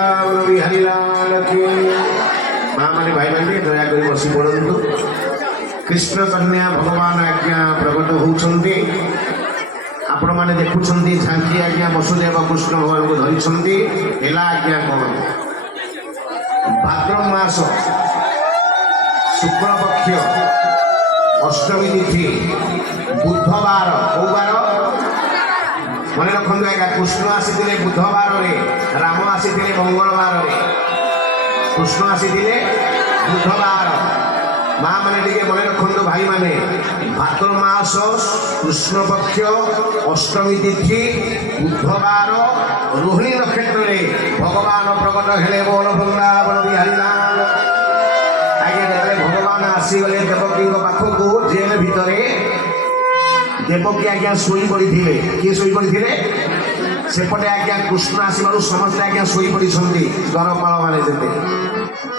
বৃন্দাবন বিহারী লাল কি। মা মানে ভাই মানে দয়া করে বসি পড়ন্তু। কৃষ্ণ কন্যা ভগবান আজ্ঞা প্রকট হউଛନ୍ତି। ଆପଣ ମାନେ ଦେଖୁଛନ୍ତି ଝାଙ୍କି ଆଜ୍ଞା ବସୁଦେବ କୃଷ୍ଣ ଭଗବାନଙ୍କୁ ଧରିଛନ୍ତି। ହେଲା ଆଜ୍ଞା କଣ ଭାଦ୍ର ମାସ ଶୁକ୍ଳପକ୍ଷ ଅଷ୍ଟମୀ ତିଥି ବୁଧବାର। କୋଉ ବାର ମନେ ରଖନ୍ତୁ ଆଜ୍ଞା। କୃଷ୍ଣ ଆସିଥିଲେ ବୁଧବାରରେ, ରାମ ଆସିଥିଲେ ମଙ୍ଗଳବାରରେ। କୃଷ୍ଣ ଆସିଥିଲେ ବୁଧବାର। ମା ମାନେ ଟିକେ ମନେ ରଖନ୍ତୁ ଭାଇ ମାନେ। ଭାଦ୍ର ମାସ କୃଷ୍ଣପକ୍ଷ ଅଷ୍ଟମୀ ତିଥି ବୁଧବାର ରୋହିଣୀ ନକ୍ଷତ୍ରରେ ଭଗବାନ ପ୍ରକଟ ହେଲେ। ବୋଲ ବୃନ୍ଦାବନ ବିହାରୀ ଲାଲ। ଆଜ୍ଞା ଯେତେବେଳେ ଭଗବାନ ଆସିଗଲେ ଦେବକୀଙ୍କ ପାଖକୁ ଜେଲ ଭିତରେ, ଦେବକୀ ଆଜ୍ଞା ଶୋଇ ପଡ଼ିଥିଲେ। କିଏ ଶୋଇ ପଡ଼ିଥିଲେ? ସେପଟେ ଆଜ୍ଞା କୃଷ୍ଣ ଆସିବାରୁ ସମସ୍ତେ ଆଜ୍ଞା ଶୋଇ ପଡ଼ିଛନ୍ତି। ଦ୍ୱାରପାଳ ମାନେ ଯେତେ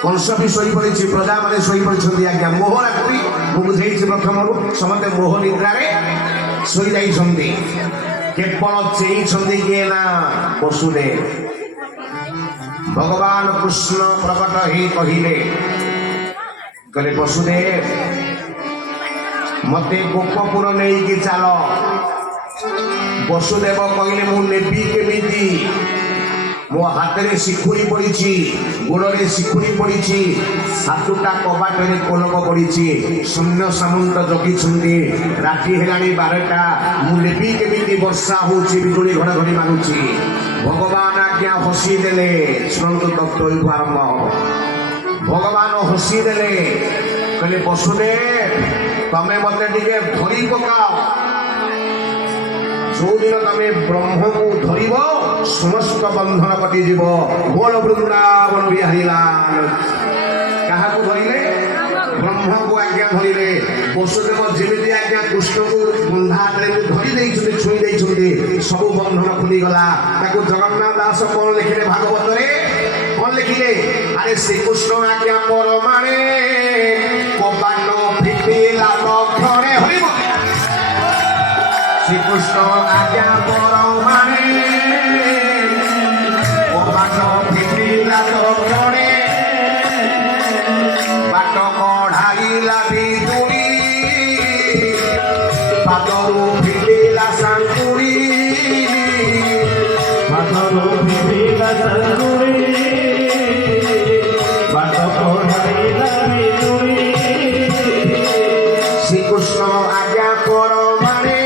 କଂସ ବି ଶୋଇପଡ଼ିଛି, ପ୍ରଜାମାନେ ଶୋଇପଡ଼ିଛନ୍ତି ଆଜ୍ଞା। ମୋହ ରାତ୍ରି ମୁଁ ବୁଝେଇଛି ପ୍ରଥମରୁ। ସମସ୍ତେ ମୋହ ନିଦ୍ରାରେ ଶୋଇଯାଇଛନ୍ତି। କେବଳ ଚେଇଁଛନ୍ତି କିଏ ନା ବସୁଦେବ। ଭଗବାନ କୃଷ୍ଣ ପ୍ରକଟ ହେଇ କହିଲେ ବସୁଦେବ ମତେ ଗୋପପୁର ନେଇକି ଚାଲ। ବସୁଦେବ କହିଲେ ମୁଁ ନେବି କେମିତି? ମୋ ହାତରେ ଶିଖୁଡ଼ି ପଡ଼ିଛି, ଗୋଡ଼ରେ ଶିଖୁଡ଼ି ପଡ଼ିଛି, ସାତୁଟା କବାଟରେ କୋଲକ ପଡ଼ିଛି, ସୈନ୍ୟ ସାମନ୍ତ ଜଗିଛନ୍ତି। ରାତି ହେଲାଣି 12ଟା। ମୁଁ ନେବି କେମିତି? ବର୍ଷା ହଉଛି, ବିଜୁଳି ଘଡ଼ଘଡ଼ି ମାରୁଛି। ଭଗବାନ ଆଜ୍ଞା ହସି ଦେଲେ। ଶୁଣନ୍ତୁ ତତ୍ତ୍ୱ ଏଇଠୁ ଆରମ୍ଭ ହବ। ଭଗବାନ ହସି ଦେଲେ, କହିଲେ ବସୁଦେବ ତମେ ମତେ ଟିକେ ଧରି ପକାଅ। ଯୋଉଦିନ ତମେ ବ୍ରହ୍ମକୁ ଧରିବ ସମସ୍ତ ବନ୍ଧନ କଟିଯିବ। ବୋଲ ବୃନ୍ଦାବନ ବିହାରୀ ଲାଲ। କାହାକୁ ଧରିଲେ? ବ୍ରହ୍ମକୁ ଆଜ୍ଞା ଧରିଲେ। ବସୁଦେବ ଯେମିତି ଆଜ୍ଞା କୃଷ୍ଣକୁ ବନ୍ଧା ହାତରେ ଧରି ଦେଇଛନ୍ତି, ଛୁଇଁ ଦେଇଛନ୍ତି, ସବୁ ବନ୍ଧନ ଖୋଲିଗଲା। ତାକୁ ଜଗନ୍ନାଥ ଦାସ କଣ ଲେଖିଲେ ଭାଗବତରେ? କଣ ଲେଖିଲେ? ଆରେ ଶ୍ରୀକୃଷ୍ଣ ଆଜ୍ଞା ପରମାଣେ କବାଟ ଫିଟିଲା ଲକ୍ଷଣେ। ହରିବ শ্রীকৃষ্ণ আজ্ঞা পরমাণে কবাট ফিটিলা লক্ষণে। বাট কঢ়াইলা বিজুড়ি, পাদরু ফিটিলা সাঙ্কুড়ি, পাদরু ফিটিলা সাঙ্কুড়ি, বাট কঢ়াইলা বিজুড়ি। শ্রীকৃষ্ণ আজ্ঞা পরমাণে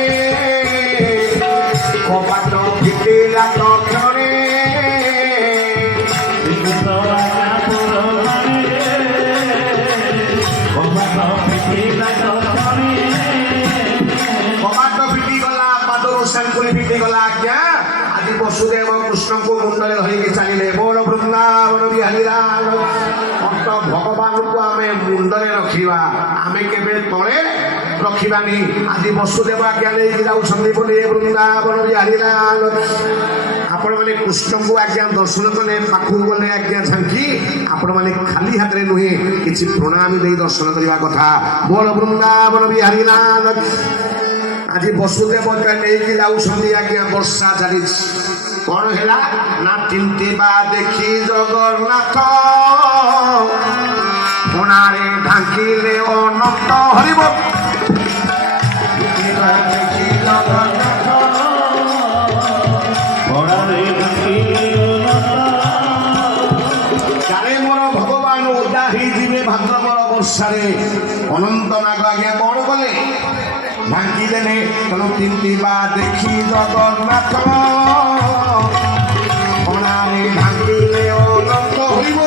কবাট ফিটিলা লক্ষণে। কবাট ফিটিগলা, পাদରୁ ସାଙ୍କୁଳି ଫିଟିଗଲା ଆଜ୍ଞା। ଆଜି ବସୁଦେବ କୃଷ୍ଣଙ୍କୁ ମୁଣ୍ଡରେ ଧରିକି ଚାଲିଲେ। ବୋଲ ବୃନ୍ଦାବନ ବିହାରୀ ଲାଲ। ଅନ୍ତ ଭଗବାନଙ୍କୁ ଆମେ ମୁଣ୍ଡରେ ରଖିବା, ଆମେ କେବେ ତଳେ ରଖିବାନି। ଆଜି ବସୁଦେବ ଆଜ୍ଞା ନେଇକି ଯାଉଛନ୍ତି ବୋଲି ବୃନ୍ଦାବନ ବିହାରୀ ଲାଲ। ଆପଣମାନେ କୃଷ୍ଣଙ୍କୁ ଆଜ୍ଞା ଦର୍ଶନ କଲେ, ପାଖକୁ ଗଲେ ଆଜ୍ଞା ଝାଙ୍କି, ଆପଣମାନେ ଖାଲି ହାତରେ ନୁହେଁ କିଛି ପ୍ରଣାମୀ ଦେଇ ଦର୍ଶନ କରିବା କଥା। ବୋଲ ବୃନ୍ଦାବନ ବିହାରୀ ଲାଲ। ଆଜି ବସୁଦେବ ନେଇକି ଯାଉଛନ୍ତି ଆଜ୍ଞା। ବର୍ଷା ଚାଲିଛି। କଣ ହେଲା ନା ତିନ୍ତିବା ଦେଖି ଜଗନ୍ନାଥ କୋଣାରେ ଢାଙ୍କିଲେ ଅନନ୍ତ। ହରିବ ଦେଖି ଜଗନ୍ନାଥ କୋଣାରେ ଢାଙ୍କିଲେ ଅନନ୍ତ। କାଳେ ମୋର ଭଗବାନ ଓଦା ହେଇଯିବେ ଭାଦ୍ରବର ବର୍ଷାରେ। ଅନନ୍ତ ନାଗ ଆଜ୍ଞା କଣ କଲେ? ঢাকি দেলে। তেমন তিনটিবা দেখি জগন্নাথ কোণারে ঢাকিলে অনন্ত। হইব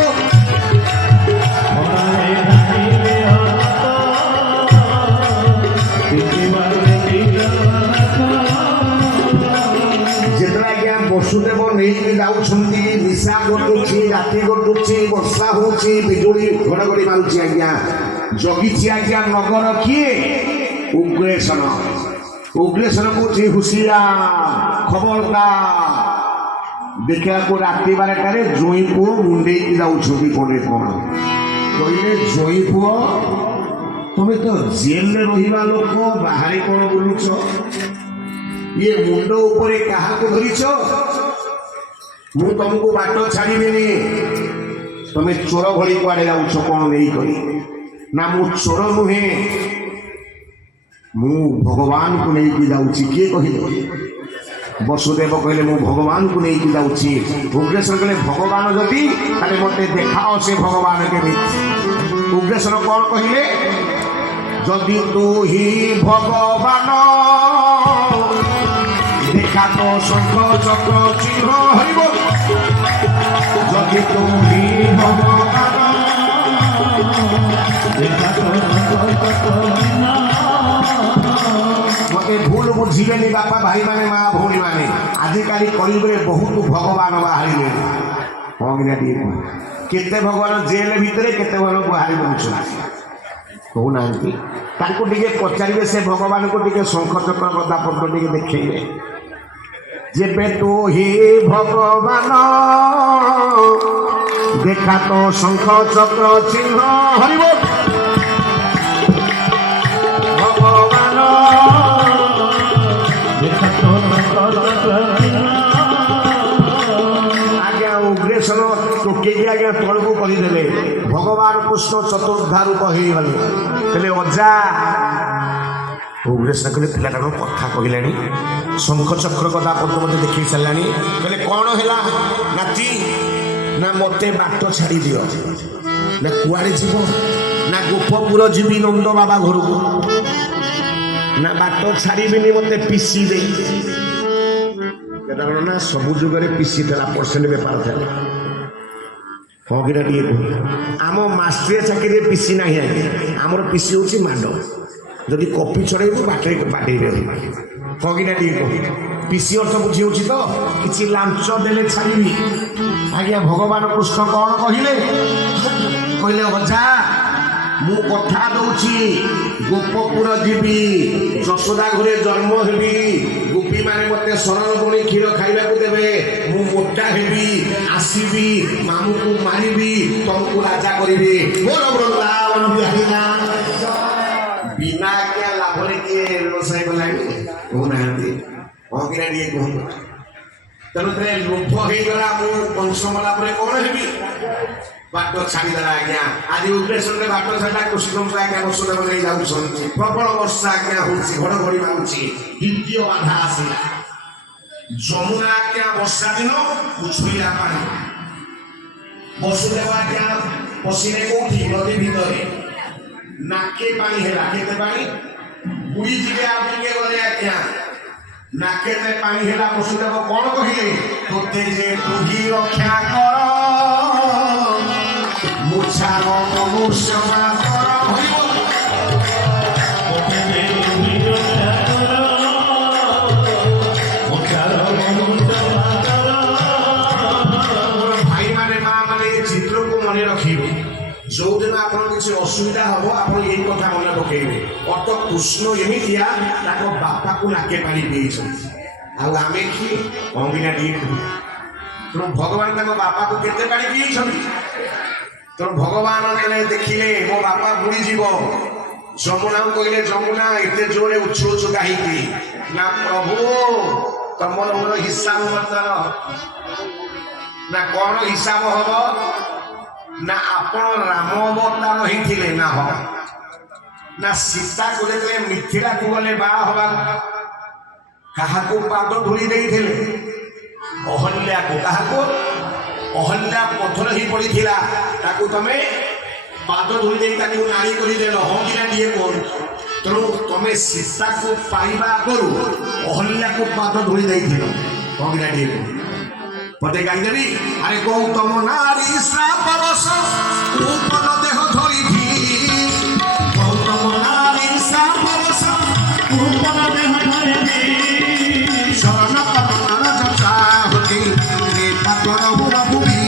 যেତେବେଳେ ଆଜ୍ଞା ବସୁଦେବ ନେଇକି ଯାଉଛନ୍ତି, ନିଶା ଘଟୁଛି, ରାତି ଘଟୁଛି, ବର୍ଷା ହଉଛି, ବିଜୁଳି ଘଡ଼ଘଡ଼ି ମାରୁଛି ଆଜ୍ଞା। ଜଗିଛି ଆଜ୍ଞା ନଗର କିଏ? ଉଗ୍ରେସନ। ଉଗ୍ରେସନ କହୁଛି ହୁସିଆର, ଖବରଦାର। ଦେଖିବାକୁ ରାତି 12ଟାରେ ଜୋଇଁ ପୁଅ ମୁଣ୍ଡେଇକି ଯାଉଛନ୍ତି। କୋଣରେ କଣ କହିଲେ? ଜୋଇଁ ପୁଅ ତମେ ତ ଜେଲରେ ରହିବା ଲୋକ, ବାହାରେ କଣ ବୁଲୁଛ? ଇଏ ମୁଣ୍ଡ ଉପରେ କାହାକୁ ଧରିଛ? ମୁଁ ତମକୁ ବାଟ ଛାଡ଼ିବିନି। ତମେ ଚୋର ଭଳି କୁଆଡ଼େ ଯାଉଛ କ'ଣ ନେଇକରି? ନା ମୁଁ ଚୋର ନୁହେଁ, ମୁଁ ଭଗବାନଙ୍କୁ ନେଇକି ଯାଉଛି। କିଏ କହିଲେ? ବସୁଦେବ କହିଲେ ମୁଁ ଭଗବାନଙ୍କୁ ନେଇକି ଯାଉଛି। ଉଗ୍ରେଶ୍ୱର କହିଲେ ଭଗବାନ ଯଦି ତାହେଲେ ମୋତେ ଦେଖାଅ ସେ ଭଗବାନ କେମିତି। ଉଗ୍ରେଶ୍ୱର କ'ଣ କହିଲେ? ଯଦି ତୁ ହି ଭଗବାନ দেখা তো শঙ্খ চক্র চিহ্ন হইব। যদি তু হি ভগবান দেখা তো শঙ্খ চক্র চিহ্ন। মতে ভুল বুঝিবেনি বাপা ভাই মানে মা ভଉଣୀ ମାନେ। ଆଜିକାଲି କଳିଯୁଗରେ ବହୁତ ଭଗବାନ ବାହାରିଲେ। ହଁ କି ନା ଟିକେ କେତେ ଭଗବାନ ଜେଲ ଭିତରେ କେତେ ଭଗବାନ ବାହାରି ବୁଲୁଛନ୍ତି କହୁନାହାନ୍ତି। ତାଙ୍କୁ ଟିକେ ପଚାରିବେ ସେ ଭଗବାନଙ୍କୁ ଟିକେ ଶଙ୍ଖ ଚକ୍ର ଗଦା ପତ୍ର ଟିକେ ଦେଖେଇବେ। ଯେବେ ତୁ ହି ଭଗବାନ দেখা তো শঙ্খ চক্র চিহ্ন হরিব। ভগবান দেখা তো শঙ্খ চক্র চিহ্ন। আজ্ঞা উগ্রেশ্বর ଟୋକେଇକି ଆଜ୍ଞା ତଳକୁ କହିଦେଲେ। ଭଗବାନ କୃଷ୍ଣ ଚତୁର୍ଦ୍ଧା ରୂପ ହେଇଗଲେ। କହିଲେ ଅଜା। ଉଗ୍ରେଶ୍ୱର କହିଲେ ପିଲାଟା କ'ଣ କଥା କହିଲାଣି, ଶଙ୍ଖ ଚକ୍ର ଗଦା ପଦ୍ମ ମୋତେ ଦେଖେଇ ସାରିଲାଣି। କହିଲେ କ'ଣ ହେଲା ନାତି? ନା ମୋତେ ବାଟ ଛାଡ଼ି ଦିଅ। ନା କୁଆଡ଼େ ଯିବ? ନା ଗୋପପୁର ଯିବି ନନ୍ଦ ବାବା ଘରକୁ। ନା ବାଟ ଛାଡ଼ିବିନି, ମୋତେ ପିସି ଦେଇ। ନା ସବୁ ଯୁଗରେ ପିସି ଥିଲା, ପରସେଣ୍ଟ ବେପାର ଥିଲା। ହଁ କିନା ଟିକେ କୁହ। ଆମ ମାଷ୍ଟ୍ରିଆ ଚାକିରିରେ ପିସି ନାହିଁ ଆଜ୍ଞା। ଆମର ପିସି ହେଉଛି ମାଡ଼। ଯଦି କପି ଚଢ଼େଇବୁ ବାଟେଇବେ। ହଁ କିନା ଟିକେ କୁହ। ପିସି ଅର୍ଥ ବୁଝି ହେଉଛି ତ? କିଛି ଲାଞ୍ଚ ଦେଲେ ଛାଡ଼ିବି। ଆଜ୍ଞା ଭଗବାନ କୃଷ୍ଣ କ'ଣ କହିଲେ? କହିଲେ ଅଜା ମୁଁ କଥା ଦଉଛି ଗୋପପୁର ଯିବି, ଯଶୋଦା ଘରେ ଜନ୍ମ ହେବି, ଗୋପୀମାନେ ମୋତେ ଶରଣ ବଣି କ୍ଷୀର ଖାଇବାକୁ ଦେବେ, ମୁଁ ମୋଟା ହେବି, ଆସିବି, ମାମୁଁକୁ ମାରିବି, ତମକୁ ରାଜା କରିବି। ମୋର ବୃନ୍ଦାବନ ବିହାରୀ ନାଥ। ବିନା ଆଜ୍ଞା ଲାଭରେ କିଏ ବ୍ୟବସାୟ କଲାଣି କହୁନାହାନ୍ତି। ହଁ କିନା ଟିକେ କୁହନ୍ତୁ। ତେଣୁ ଲୋଭ ହେଇଗଲା, ମୁଁ ବଂଶ ମଲା ପରେ କ'ଣ ହେବି? ବାଟ ଛାଡ଼ିଦେଲା ଆଜ୍ଞା। ଆଜି ଉଗ୍ରେଶ୍ୱରରେ ବାଟ ଛାଡ଼ିଲା। କୃଷ୍ଣଙ୍କୁ ଆଜ୍ଞା ବସୁଦେବ ନେଇ ଯାଉଛନ୍ତି। ପ୍ରବଳ ବର୍ଷା ଆଜ୍ଞା ହେଉଛି, ଘଡ଼ଘଡ଼ି ମାରୁଛି। ଦ୍ୱିତୀୟ ବାଧା ଆସିଲା। ଯମୁନା ଆଜ୍ଞା ବର୍ଷା ଦିନ ଉଛୁଳିଆ ପାଣି। ବସୁଦେବ ଆଜ୍ଞା ପଶିଲେ କୋଉଠି? ନଦୀ ଭିତରେ। ନାକେ ପାଣି ହେଲା। କେତେ ପାଣି? ବୁଡ଼ି ଯିବେ ଆଉ ଟିକେ ଗଲେ ଆଜ୍ଞା। ନାକେତେ ପାଣି ହେଲା। ବସୁଦେବ କ'ଣ କହିଲେ? ତୋତେ ଯେ ତୁହି ରକ୍ଷା କର ମୁଛାର ମନୁଷ୍ୟ ମାତ୍ର ହଇବ। ଭାଇମାନେ ମା ମାନେ ଏ ଚିତ୍ରକୁ ମନେ ରଖିବେ। ଯୋଉଦିନ ଆପଣ କିଛି ଅସୁବିଧା ହବ ଆପଣ ଏଇ କଥା ମନେ ପକେଇବେ। ଅଟ କୃଷ୍ଣ ଏମିତିଆ ତାଙ୍କ ବାପାକୁ ନାକେ ପାଣି ପିଇଛନ୍ତି। ଆଉ ଆମେ କି ଅଙ୍ଗିନା ଟିକେ ତେଣୁ ଭଗବାନ ତାଙ୍କ ବାପାକୁ କେତେ ପାଣି ପିଇଛନ୍ତି। ତେଣୁ ଭଗବାନ ଦେଖିଲେ ମୋ ବାପା ବୁଡ଼ିଯିବ। ଯମୁନାକୁ କହିଲେ ଯମୁନା ଏତେ ଜୋରେ ଉଛୁଳୁଛୁ କାହିଁକି? ନା ପ୍ରଭୁ ତମର ମୋର ହିସାବ ବର୍ତ୍ତମାନ। ନା କ'ଣ ହିସାବ ହବ? ନା ଆପଣ ରାମ ଅବତାର ହେଇଥିଲେ ନା ହବ। ନା ସୀତାକୁ ଯେତେବେଳେ ମିଥିଳାକୁ ଗଲେ ବାହା ହବାକୁ କାହାକୁ ପାଦ ଧୂଳି ଦେଇଥିଲେ? ଅହଲ୍ୟାକୁ। କାହାକୁ? ଅହଲ୍ୟା ପଥର ହେଇ ପଡ଼ିଥିଲା, ତାକୁ ତମେ ପାଦ ଧୂଳି ଦେଇ ତାକୁ ନାରୀ କରିଦେଲ। ହଁ କିନା ଟିକେ କୁହନ୍ତୁ। ତେଣୁ ତମେ ସୀତାକୁ ପାଇବା ଆଗରୁ ଅହଲ୍ୟାକୁ ପାଦ ଧୂଳି ଦେଇଥିଲ। ହଁ କିନା ଟିକେ କୁହ। ପଦେ ଗାଇଦେବି। ଆରେ ଗୌତମ ନାରୀ ଶ୍ରାପରସ ଉପର ଦେହ ଧରିବି। ଗୌତମ ନାରୀ ଶ୍ରାପରସ ଉପର ଦେହ ଧରିବି। ଶରଣ କମଳ ଚର୍ଚ୍ଚା ହୋଇ କୃପା ହୁଅ ଭୂମି।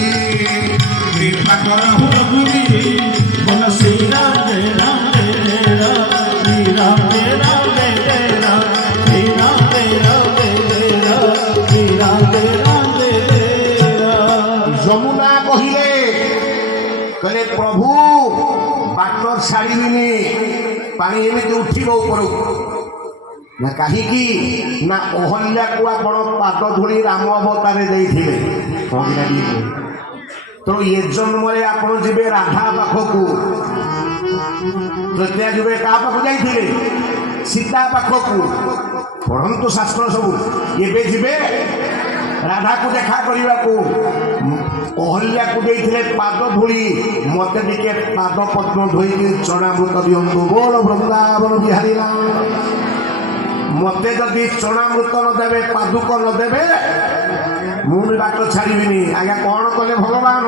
କୃପା ହୁଅ ଭୂମି। ବୋଲ ଶ୍ରୀରାମ ଜୟ ରାମ ଜୟ ରାମ। ଶ୍ରୀରାମ ଜୟ ରାମ ଜୟ ରାମ। ଶ୍ରୀରାମ ଜୟ ରାମ ଜୟ ରାମ। ଶ୍ରୀରାମ ଜୟ ରାମ ଜୟ ରାମ। ଯମୁନା କହିଲେ ପ୍ରଭୁ ବାଟ ଛାଡ଼ିବିନି, ପାଣି ଏମିତି ଉଠିବ ଉପରକୁ। ନା କାହିଁକି? ନା ଅହଲ୍ୟାକୁ ଆପଣ ପାଦ ଧୂଳି ରାମ ଅବତାରେ ଦେଇଥିଲେ। তো ଏ ଜନ୍ମରେ ଆପଣ ଯିବେ ରାଧା ପାଖକୁ ତୃତୀୟା ଯିବେ କାହା ପାଖକୁ ଯାଇଥିଲେ ସୀତା ପାଖକୁ ପଢ଼ନ୍ତୁ ଶାସ୍ତ୍ର ସବୁ ଏବେ ଯିବେ ରାଧାକୁ ଦେଖା କରିବାକୁ ଅହଲ୍ୟାକୁ ଦେଇଥିଲେ ପାଦ ଧୂଳି ମତେ ଟିକେ ପାଦ ପଦ୍ମ ଧୋଇକି ଚଣାମୃତ ଦିଅନ୍ତୁ ବୋଲ ବୃନ୍ଦାବନ ବିହାରୀ ମତେ ଯଦି ଚଣାମୃତ ନଦେବେ ପାଦୁକ ନଦେବେ ମୁଁ ବି ବାଟ ଛାଡ଼ିବିନି ଆଜ୍ଞା କ'ଣ କଲେ ଭଗବାନ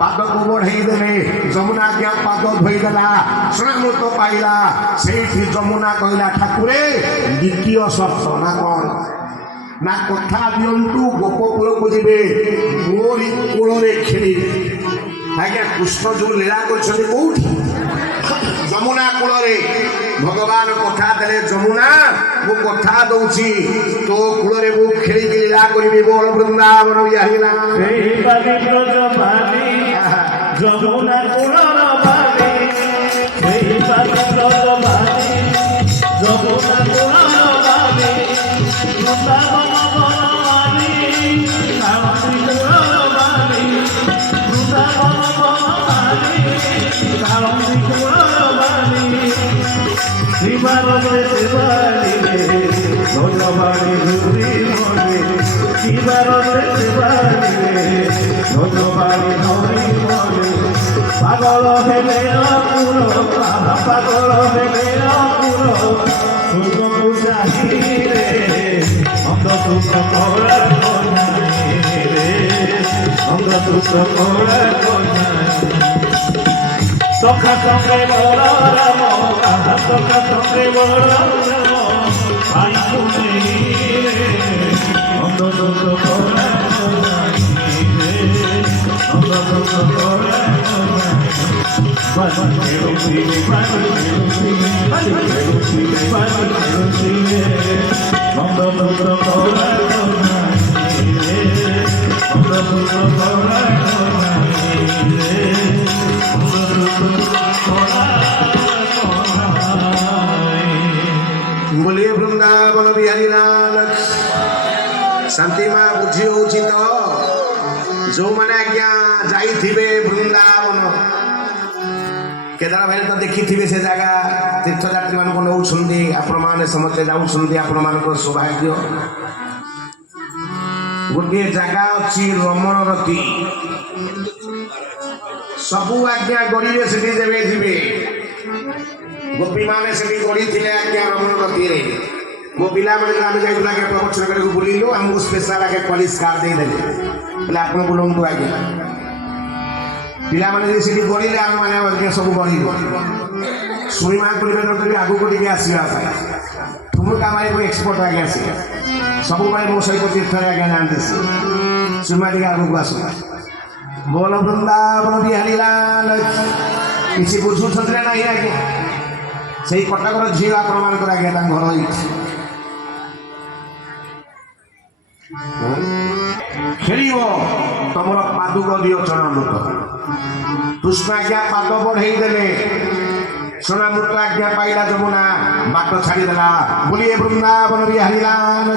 ପାଦକୁ ବଢ଼େଇ ଦେଲେ ଯମୁନା ଆଜ୍ଞା ପାଦ ଧୋଇଦେଲା ଚଣାମୃତ ପାଇଲା ସେଇଠି ଯମୁନା କହିଲା ଠାକୁରେ ଦ୍ୱିତୀୟ ସର୍ତ୍ତ ନା କ'ଣ ନା କଥା ଦିଅନ୍ତୁ ଗୋପପୁରକୁ ଯିବେ ମୋରି କୂଳରେ ଖେଳିବେ ଆଜ୍ଞା କୃଷ୍ଣ ଯୋଉ ଲୀଳା କରିଛନ୍ତି କୋଉଠି ଯମୁନା କୂଳରେ ଭଗବାନ କଥା ଦେଲେ ଯମୁନା ମୁଁ କଥା ଦଉଛି ତୋ କୂଳରେ ମୁଁ ଖେଳିକି ଲୀଳା କରିବି ବୋଲ ବୃନ୍ଦାବନ ବିହାରିଲା ଯମୁନା କୂଳର ବାଲି ସେହି ପାତ୍ରର ବାଲି ଯମୁନା କୂଳର ବାଲି ବୃନ୍ଦାବନ ବନମାଲି କାଳନ୍ଦୀ କୂଳର ବାଲି ବୃନ୍ଦାବନ ବନମାଲି କାଳନ୍ଦୀ କୂଳର ବାଲି ଶିବାରେ ଶିବାଲିରେ ଧନବାଣୀ ଧୁରି ମନେ ଶିବାରେ ଶିବାଲିରେ ধন্যবাদী ধরি মনে পাগল হেলে অপুর পাগল হেলে অপুর সুগমু চাহিরে অন্ধসূত্র করা রে অন্ধসূত্র করা সখা সঙ্গে বড় রাম সখা সঙ্গে বড় রাম ভাই শুনে অন্ধসূত্র করা बोलिए वृंदावन बिहारी लाल शांति माँ बुझी होची तो जो मैंने आज्ञा जाइथिबे वृंदावन केदार भाई तो देखी थे से जगह तीर्थयात्री मान को नौछंदी आपण माने समस्ते जाउछंदी आपण मान को सौभाग्य गोटे जगह अच्छी रमणरती सबू आज्ञा गड़े से देवे जीवे गोपी माने से गड़ी थे आज्ञा रमणरती रे मो पिला माने आम जाइला के प्रवचन करे बुलिलु हमको स्पेशल आके पुरस्कार दे देले बोले आप बुलंतु आज्ञा पिला माने से गड़े आम माने आज्ञा सब गड़ी सुई माँ कर आगू को आसवा ठुमुका मारे को एक्सपर्ट आगे आस सब मो सहित तीर्थ आज्ञा जाते सुमा टे आगू आस बोल वृंदावन बिहारी लाल किसी बुझुं ना आज्ञा से कटकर झील आपण आज्ञा घर खेल तुम पादुक दियो चणामृत कृष्ण आज्ञा पाद बढ़े देले चणामृत आज्ञा पाइला जमुना बाट छाड़ीदेला बोलिए वृंदावन बिहारी लाल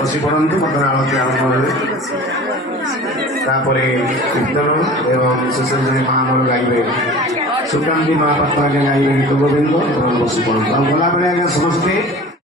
ବସି ପଡ଼ନ୍ତୁ ବର୍ତ୍ତମାନ ଆଳତୀ ଆରମ୍ଭ ହେବେ ତାପରେ କୀର୍ତ୍ତନ ଏବଂ ଶେଷରେ ମା ଆମର ଗାଇବେ ସୁକାନ୍ତି ମହାପାତ୍ର ଆଜ୍ଞା ଗାଇବେ ଗୀତ ଗୋବିନ୍ଦ ବସି ପଡ଼ନ୍ତୁ ଆଉ ଗଲାବେଳେ ଆଜ୍ଞା ସମସ୍ତେ